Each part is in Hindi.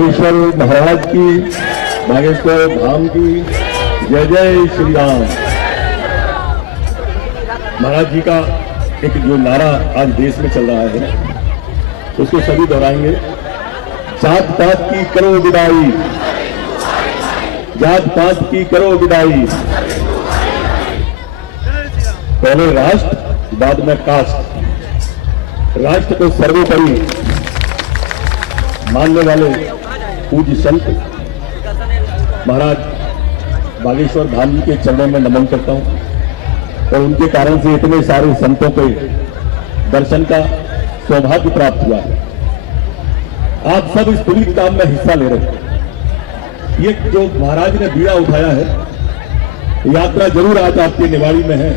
बागेश्वर महाराज की, बागेश्वर धाम की जय जय श्री राम। महाराज जी का एक जो नारा आज देश में चल रहा है उसको सभी दोहराएंगे। जात पात की करो विदाई, जात पात की करो विदाई, पहले राष्ट्र बाद में कास्ट। राष्ट्र को सर्वोपरि मानने वाले पूज्य संत महाराज बागेश्वर धाम जी के चरणों में नमन करता हूं और उनके कारण से इतने सारे संतों के दर्शन का सौभाग्य प्राप्त हुआ है। आप सब इस पुनीत काम में हिस्सा ले रहे हैं। ये जो महाराज ने बीड़ा उठाया है, यात्रा जरूर आज आपके निवाड़ी में है,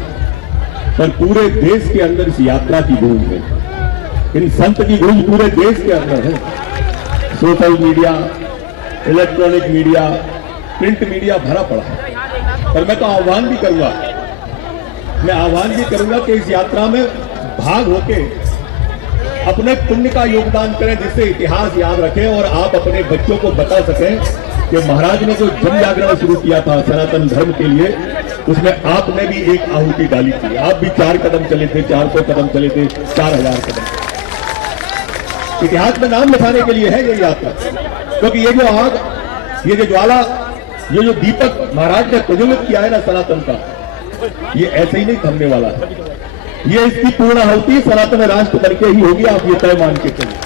पर पूरे देश के अंदर इस यात्रा की गूंज है, इन संत की गूंज पूरे देश के अंदर है। Social media, electronic media, print media भरा पड़ा है। और मैं तो आह्वान भी करूंगा, कि इस यात्रा में भाग होके अपने पुण्य का योगदान करें, जिससे इतिहास याद रखें और आप अपने बच्चों को बता सकें कि महाराज ने जो जन जागरण शुरू किया था सनातन धर्म के लिए, उसमें आपने भी एक आहुति डाली थी। आप भी 4 कदम चले थे, 400 कदम चले थे, 4000 कदम। इतिहास में नाम लिखाने के लिए है ये यात्रा, क्योंकि ये जो आग, ये जो ज्वाला, ये जो दीपक महाराज ने प्रज्वलित किया है ना सनातन का, ये ऐसे ही नहीं थमने वाला है। ये इसकी पूर्ण आहुति सनातन राष्ट्र करके ही होगी, आप ये तय मान के चलिए।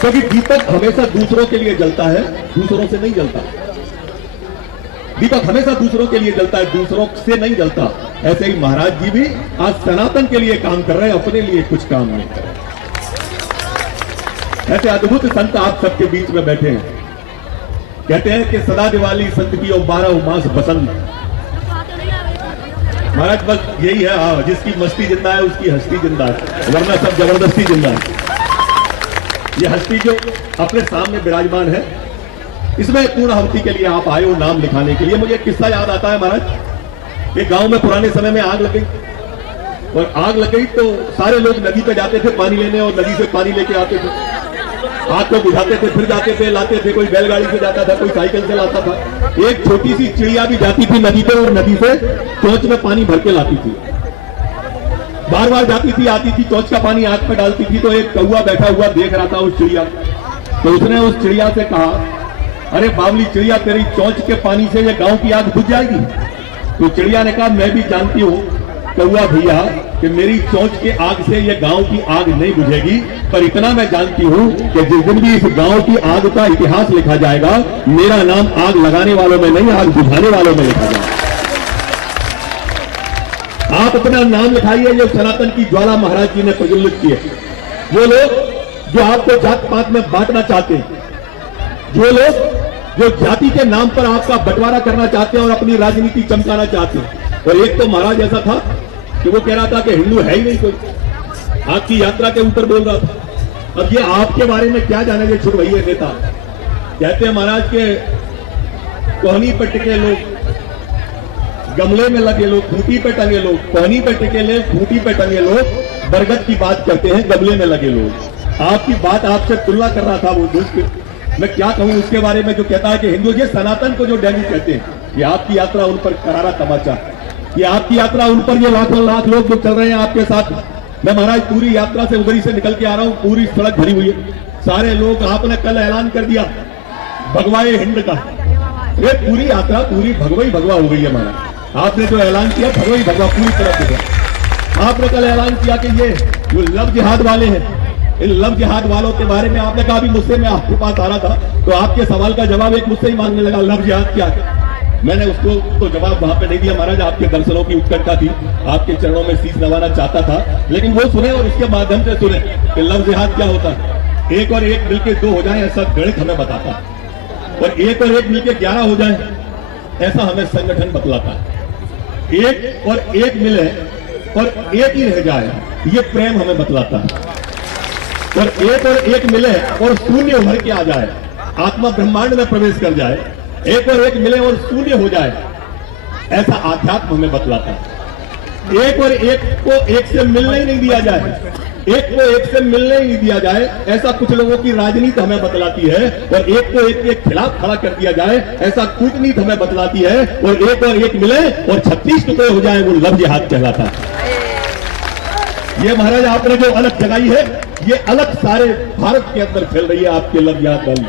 क्योंकि दीपक हमेशा दूसरों के लिए जलता है, दूसरों से नहीं जलता। दीपक हमेशा दूसरों के लिए जलता है, दूसरों से नहीं जलता। ऐसे ही महाराज जी भी आज सनातन के लिए काम कर रहे हैं, अपने लिए कुछ काम नहीं कर रहे। ऐसे अद्भुत संत आप सबके बीच में बैठे हैं। कहते हैं कि सदा दिवाली संत की और 12 मास बसंत। महाराज बस यही है, हाँ, जिसकी मस्ती जिंदा है उसकी हस्ती जिंदा है, वरना सब जबरदस्ती जिंदा है। ये हस्ती जो अपने सामने विराजमान है, इसमें पूर्ण आहुति के लिए आप आए हो, नाम लिखाने के लिए। मुझे एक किस्सा याद आता है महाराज। एक गांव में पुराने समय में आग लग गई, और आग लग गई तो सारे लोग नदी पे जाते थे पानी लेने, और नदी से पानी लेके आते थे। आग को बुझाते थे, फिर जाते थे, लाते थे। कोई बैलगाड़ी से जाता था, कोई साइकिल से लाता था। एक छोटी सी चिड़िया भी जाती थी नदी पे, और नदी से चोंच में पानी भर के लाती थी। बार बार जाती थी, आती थी, चोंच का पानी आग पे डालती थी। तो एक कौवा बैठा हुआ देख रहा था उस चिड़िया, तो उसने उस चिड़िया से कहा, अरे बावली चिड़िया, तेरी चोंच के पानी से ये गांव की आग बुझ जाएगी? तो चिड़िया ने कहा, मैं भी जानती हूँ कौवा भैया कि मेरी चोंच के आग से ये गांव की आग नहीं बुझेगी, पर इतना मैं जानती हूँ कि जिस दिन भी इस गांव की आग का इतिहास लिखा जाएगा, मेरा नाम आग लगाने वालों में नहीं, आग बुझाने वालों में लिखा जाएगा। आप अपना नाम लिखाइए, जो सनातन की ज्वाला महाराज जी ने प्रज्वलित की है। वो लोग जो आपको जात पात में बांटना चाहते हैं, जो लोग जो जाति के नाम पर आपका बंटवारा करना चाहते हैं और अपनी राजनीति चमकाना चाहते हैं। और एक तो महाराज ऐसा था कि वो कह रहा था कि हिंदू है ही नहीं कोई, आपकी यात्रा के ऊपर बोल रहा था। अब ये आपके बारे में क्या जाने के छुड़ भैया नेता। कहते हैं महाराज के कोहनी पे टिके लोग, गमले में लगे लोग, खूंटी पे टंगे लोग। कोहनी पे टिके लोग, खूंटी पे टंगे लोग, बरगद की बात करते हैं, गमले में लगे लोग। आपकी बात आपसे तुलना कर रहा था वो दोस्त। मैं क्या कहूं उसके बारे में, जो कहता है कि हिंदू, ये सनातन को जो डेंगू कहते हैं, ये आपकी यात्रा उन पर करारा तमाचा, ये आपकी यात्रा उन पर, ये लाखों लाख लोग जो चल रहे हैं आपके साथ। मैं महाराज पूरी यात्रा से उगरी से निकल के आ रहा हूं, पूरी सड़क भरी हुई है, सारे लोग। आपने कल ऐलान कर दिया भगवाए हिंद का, ये पूरी यात्रा पूरी भगवाई भगवा हो गई है महाराज। आपने जो ऐलान किया भगवाई भगवा पूरी तरह से। आपने कल ऐलान किया कि ये जो लव जिहाद वाले हैं, इन लव जिहाद वालों के बारे में आपने कहा, भी मुझसे मैं आपके पास आ रहा था तो आपके सवाल का जवाब एक मुझसे ही मांगने लगा, लव जिहाद क्या है? मैंने उसको तो जवाब वहां पे नहीं दिया महाराज, आपके दर्शनों की उत्कंठा थी, आपके चरणों में शीश नवाना चाहता था, लेकिन वो सुने और उसके माध्यम से सुने कि लव जिहाद क्या होता है। 1 और 1 मिलकर 2 हो जाए, ऐसा गणित हमें बताता है, और 1 और 1 मिलकर 11 हो जाए, ऐसा हमें संगठन बतलाता है। 1 और 1 मिले और 1 ही रह जाए, ये प्रेम हमें बतलाता है। और 1 और 1 मिले और शून्य उभर के आ जाए, आत्मा ब्रह्मांड में प्रवेश कर जाए। 1 और 1 मिले और शून्य हो जाए, ऐसा आध्यात्म हमें बतलाता है। 1 और 1 को 1 से मिलने ही नहीं दिया जाए, एक को एक से मिलने ही नहीं दिया जाए, ऐसा कुछ लोगों की राजनीति हमें बतलाती है, और एक को एक के खिलाफ खड़ा कर दिया जाए, ऐसा कूटनीति हमें बतलाती है, और एक मिले और 36 टुकड़े हो जाए, वो लव जिहाद कहलाता है। ये महाराज आपने जो अलग जगाई है, ये अलग सारे भारत के अंदर फैल रही है आपके लव जिहाद वाली।